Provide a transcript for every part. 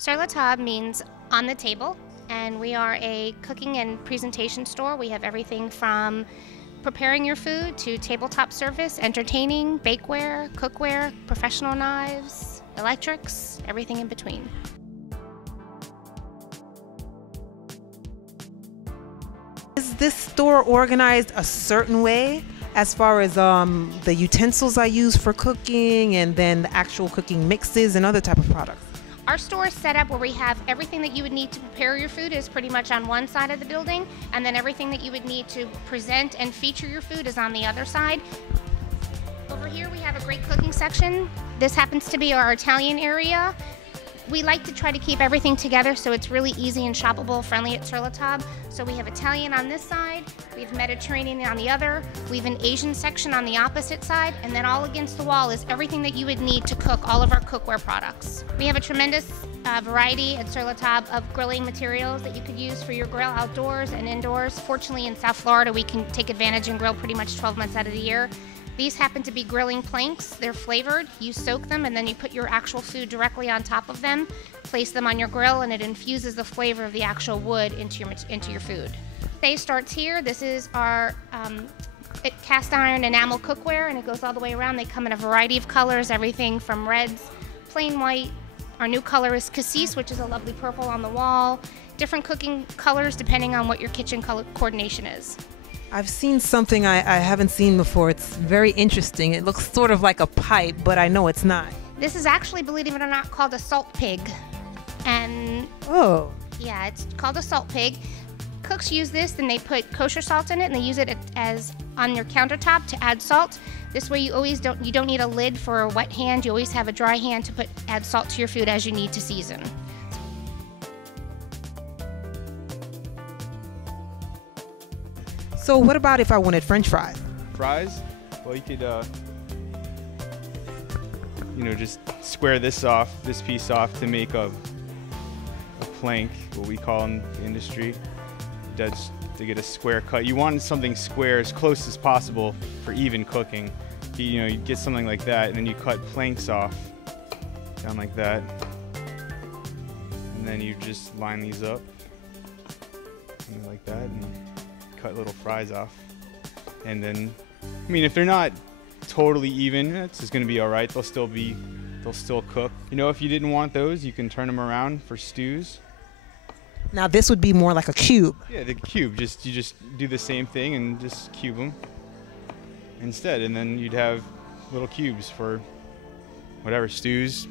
Sur la table means on the table, and we are a cooking and presentation store. We have everything from preparing your food to tabletop service, entertaining, bakeware, cookware, professional knives, electrics, everything in between. Is this store organized a certain way as far as the utensils I use for cooking and then the actual cooking mixes and other type of products? Our store is set up where we have everything that you would need to prepare your food is pretty much on one side of the building, and then everything that you would need to present and feature your food is on the other side. Over here we have a great cooking section. This happens to be our Italian area. We like to try to keep everything together so it's really easy and shoppable, friendly at Sur la table. So we have Italian on this side, we have Mediterranean on the other, we have an Asian section on the opposite side, and then all against the wall is everything that you would need to cook all of our cookware products. We have a tremendous variety at Sur la table of grilling materials that you could use for your grill outdoors and indoors. Fortunately, in South Florida, we can take advantage and grill pretty much 12 months out of the year. These happen to be grilling planks. They're flavored. You soak them and then you put your actual food directly on top of them, place them on your grill, and it infuses the flavor of the actual wood into your food. Day starts here. This is our cast iron enamel cookware, and it goes all the way around. They come in a variety of colors, everything from reds, plain white. Our new color is cassis, which is a lovely purple on the wall. Different cooking colors depending on what your kitchen color coordination is. I've seen something I haven't seen before. It's very interesting. It looks sort of like a pipe, but I know it's not. This is actually, believe it or not, called a salt pig. And oh, yeah, it's called a salt pig. Cooks use this and they put kosher salt in it and they use it as on your countertop to add salt. This way you don't need a lid for a wet hand. You always have a dry hand to add salt to your food as you need to season. so what about if I wanted French fries? Fries? Well, you could, just square this piece off to make a plank, what we call in the industry. That's to get a square cut. You want something square as close as possible for even cooking. You get something like that, and then you cut planks off down like that, and then you just line these up, something like that, and cut little fries off. And then, if they're not totally even, it's just going to be all right. They'll still cook. If you didn't want those, you can turn them around for stews. Now this would be more like a cube. Yeah, the cube. You just do the same thing and just cube them instead, and then you'd have little cubes for whatever stews,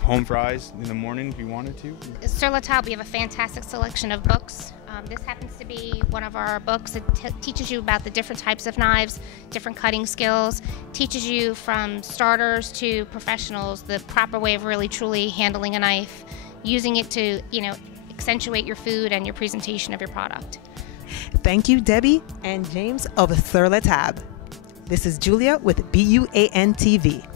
home fries in the morning if you wanted to. Sur la table, we have a fantastic selection of books. This happens to be one of our books. It teaches you about the different types of knives, different cutting skills, teaches you from starters to professionals the proper way of really truly handling a knife, using it to, accentuate your food and your presentation of your product. Thank you, Debbie and James of Sur la table. This is Julia with BUAN TV.